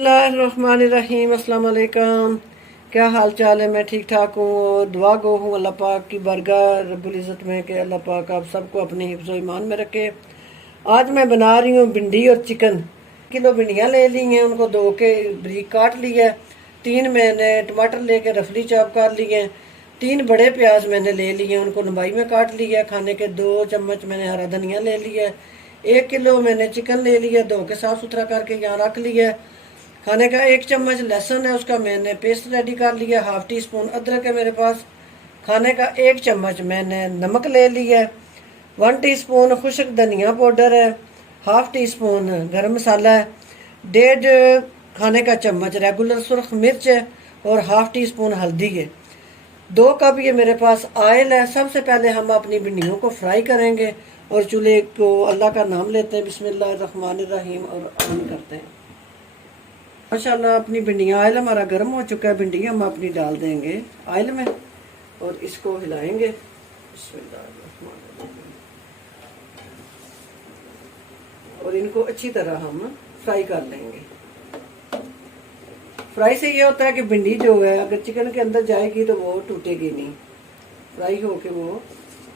बिस्मिल्लाहिर्रहमानिर्रहीम, अस्सलाम वालेकुम। क्या हाल चाल है? मैं ठीक ठाक हूँ और दुआ गो हूँ अल्लाह पाक की बारगाह रब्बुल इज़्ज़त में कि अल्लाह पाक आप सबको अपने हिफ्ज़ ईमान में रखे। आज मैं बना रही हूँ भिंडी और चिकन। किलो भिंडियाँ ले ली हैं, उनको धो के बारीक काट लिया है। 3 मैंने टमाटर लेके रफली चॉप कर लिए हैं। 3 बड़े प्याज मैंने ले लिए, उनको लंबाई में काट लिया। खाने के 2 चम्मच मैंने हरा धनिया ले लिया है। 1 किलो मैंने चिकन ले लिया, धो के साफ़ सुथरा करके यहाँ रख लिया है। खाने का 1 चम्मच लहसुन है, उसका मैंने पेस्ट रेडी कर लिया। हाफ टी स्पून अदरक है मेरे पास। खाने का 1 चम्मच मैंने नमक ले लिया है। 1 टीस्पून खुश्क धनिया पाउडर है। हाफ टी स्पून गर्म मसाला है। 1.5 खाने का चम्मच रेगुलर सुरख मिर्च है और हाफ टी स्पून हल्दी है। 2 कप ये मेरे पास ऑयल है। सबसे पहले हम अपनी भिंडियों को फ्राई करेंगे और चूल्हे को अल्लाह का नाम लेते हैं, बिस्मिल्लाहिर्रहमानिर्रहीम, और ऑन करते हैं। माशाल्लाह अपनी भिंडियाँ, ऑयल हमारा गर्म हो चुका है। भिंडियाँ हम अपनी डाल देंगे ऑयल में और इसको हिलाएंगे। और इनको अच्छी तरह हम फ्राई कर लेंगे। फ्राई से ये होता है कि भिंडी जो है अगर चिकन के अंदर जाएगी तो वो टूटेगी नहीं, फ्राई होके वो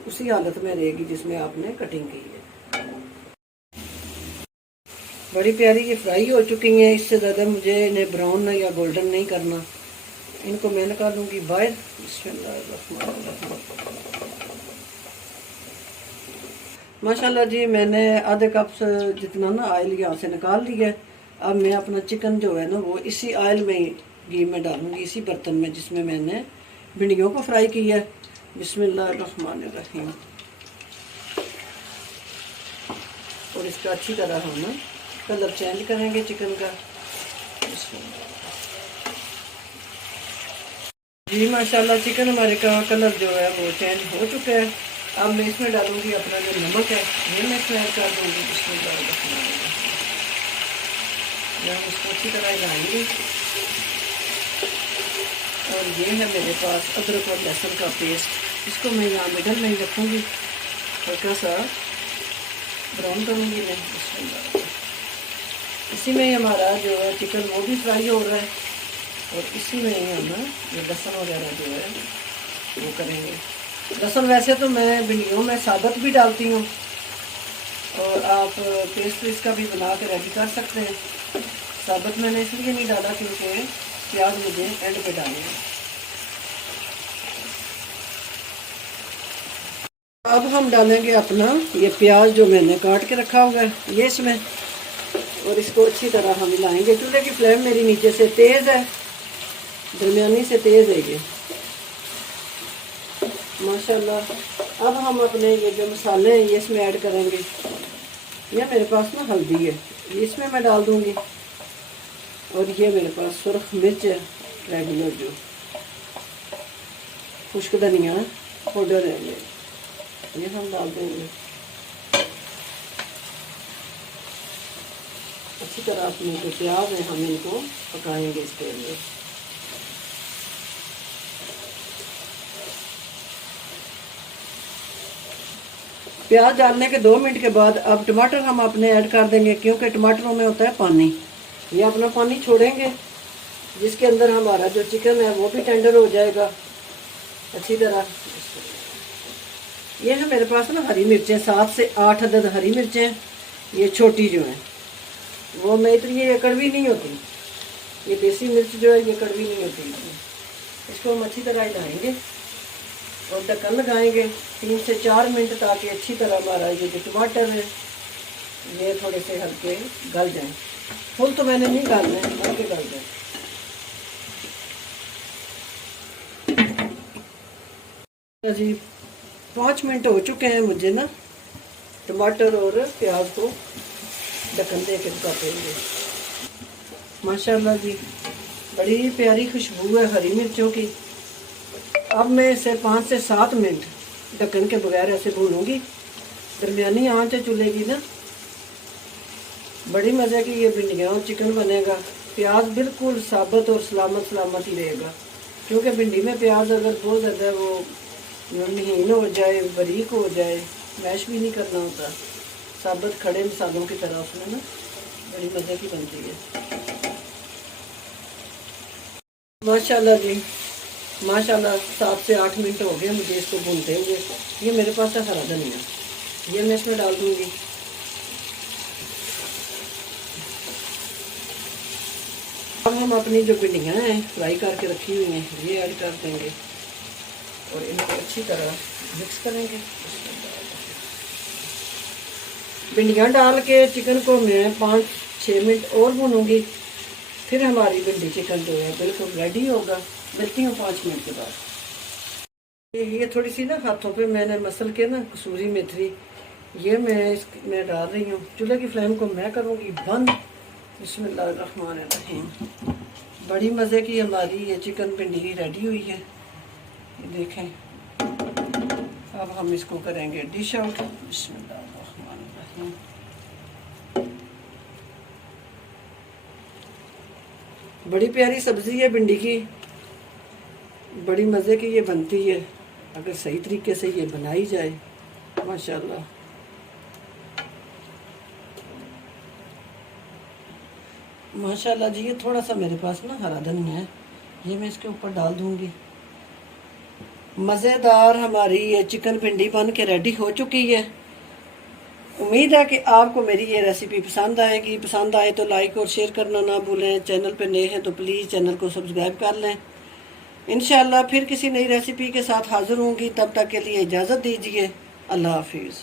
उसी हालत में रहेगी जिसमें आपने कटिंग की है। बड़ी प्यारी ये फ्राई हो चुकी हैं। इससे ज़्यादा मुझे इन्हें ब्राउन या गोल्डन नहीं करना। इनको मैं निकालूंगी बाहर। माशाल्लाह जी, मैंने आधे कप से जितना ना ऑयल यहाँ से निकाल लिया है। अब मैं अपना चिकन जो है ना वो इसी ऑयल में ही घी में डालूंगी, इसी बर्तन में जिसमें मैंने भिंडियों को फ्राई किया है। बिस्मिल्लाहिर्रहमानिर्रहीम। और इसका अच्छी तरह हम कलर चेंज करेंगे चिकन का। जी माशाल्लाह चिकन हमारे का कलर जो है वो चेंज हो चुका है। अब मैं इसमें डालूंगी अपना जो नमक है, ये मैं इसमें ऐड कर दूंगी। इसको अच्छी तरह हिलाएंगे। और ये है मेरे पास अदरक और लहसुन का पेस्ट, इसको मैं यहाँ मिडल में ही रखूँगी, हल्का सा ब्राउन करूँगी मैं। इसी में ही हमारा जो है चिकन वो भी फ्राई हो रहा है और इसी में ही हम ये लहसुन वगैरह जो है वो करेंगे। लहसुन वैसे तो मैं भिंडियों में साबुत भी डालती हूँ और आप पेस्ट इसका भी बना के रेडी कर सकते हैं। साबुत मैंने इसलिए नहीं डाला क्योंकि प्याज मुझे एंड पे डालना है। अब हम डालेंगे अपना ये प्याज जो मैंने काट के रखा हुआ है ये इसमें, और इसको अच्छी तरह हम हिलाएंगे। चूल्हे की फ्लेम मेरी नीचे से तेज़ है, दरमियानी से तेज़ है ये माशाल्लाह। अब हम अपने ये जो मसाले हैं ये इसमें ऐड करेंगे। ये मेरे पास ना हल्दी है, ये इसमें मैं डाल दूंगी। और ये मेरे पास सुरख मिर्च है रेगुलर, जो खुश्क धनिया पाउडर है ये हम डाल देंगे। अच्छी तरह अपने जो प्याज है हम इनको पकाएंगे इस तेल में। प्याज डालने के 2 मिनट के बाद अब टमाटर हम अपने ऐड कर देंगे, क्योंकि टमाटरों में होता है पानी। ये अपना पानी छोड़ेंगे जिसके अंदर हमारा जो चिकन है वो भी टेंडर हो जाएगा अच्छी तरह। ये है मेरे पास ना हरी मिर्चें, 7 से 8 अदद हरी मिर्चें, ये छोटी जो हैं वो मैं इतनी, ये कड़वी नहीं होती। ये देसी मिर्च जो है ये कड़वी नहीं होती। इसको हम अच्छी तरह हिलाएंगे और ढक्कन लगाएंगे 3 से 4 मिनट, ताकि अच्छी तरह हमारा ये जो टमाटर है ये थोड़े से हल्के गल जाएं। फुल तो मैंने नहीं डालना है, हल्के गल जाए। जी 5 मिनट हो चुके हैं मुझे ना टमाटर और प्याज को ढक्कन दे के पकाते हुए। माशाल्लाह जी बड़ी प्यारी खुशबू है हरी मिर्चों की। अब मैं इसे 5 से 7 मिनट ढक्कन के बगैर ऐसे भूनूंगी। दरमियानी आंच है चूल्हे की ना। बड़ी मज़े की ये भिंडियाँ और चिकन बनेगा। प्याज बिल्कुल साबुत और सलामत सलामत ही रहेगा, क्योंकि भिंडी में प्याज अगर बहुत ज़्यादा वो महीन हो जाए, बारीक हो जाए, मैश भी नहीं करना होता, साबुत खड़े मसालों की तरह उसमें ना बड़ी मज़े की बनती है। माशाल्लाह जी, माशाल्लाह 7 से 8 मिनट हो गए मुझे इसको भूनते हुए। ये मेरे पास है हरा धनिया, ये मैं इसमें डाल दूंगी। अब हम अपनी जो भिंडियाँ हैं फ्राई करके रखी हुई हैं ये ऐड कर देंगे और इनको अच्छी तरह मिक्स करेंगे। भिंडियाँ डाल के चिकन को मैं 5-6 मिनट और भूनूंगी, फिर हमारी भिंडी चिकन जो है बिल्कुल रेडी होगा। मिलती हूँ 5 मिनट के बाद। ये थोड़ी सी ना हाथों पे मैंने मसल के ना कसूरी मेथी ये मैं इसमें डाल रही हूँ। चूल्हे की फ्लेम को मैं करूँगी बंद। बिस्मिल्लाहिर्रहमानिर्रहीम। बड़ी मज़े की हमारी ये चिकन भिंडी रेडी हुई है, ये देखें। अब हम इसको करेंगे डिश आउट। बिस्मिल्लाहिर्रहमानिर्रहीम। बड़ी प्यारी सब्ज़ी है भिंडी की, बड़ी मज़े की ये बनती है अगर सही तरीके से ये बनाई जाए, माशाल्लाह। माशाल्लाह जी, ये थोड़ा सा मेरे पास ना हरा धनिया है, ये मैं इसके ऊपर डाल दूंगी। मज़ेदार हमारी ये चिकन भिंडी बन के रेडी हो चुकी है। उम्मीद है कि आपको मेरी ये रेसिपी पसंद आएगी। पसंद आए तो लाइक और शेयर करना ना भूलें। चैनल पे नए हैं तो प्लीज़ चैनल को सब्सक्राइब कर लें। इंशाल्लाह फिर किसी नई रेसिपी के साथ हाज़िर होंगी, तब तक के लिए इजाज़त दीजिए। अल्लाह हाफिज़।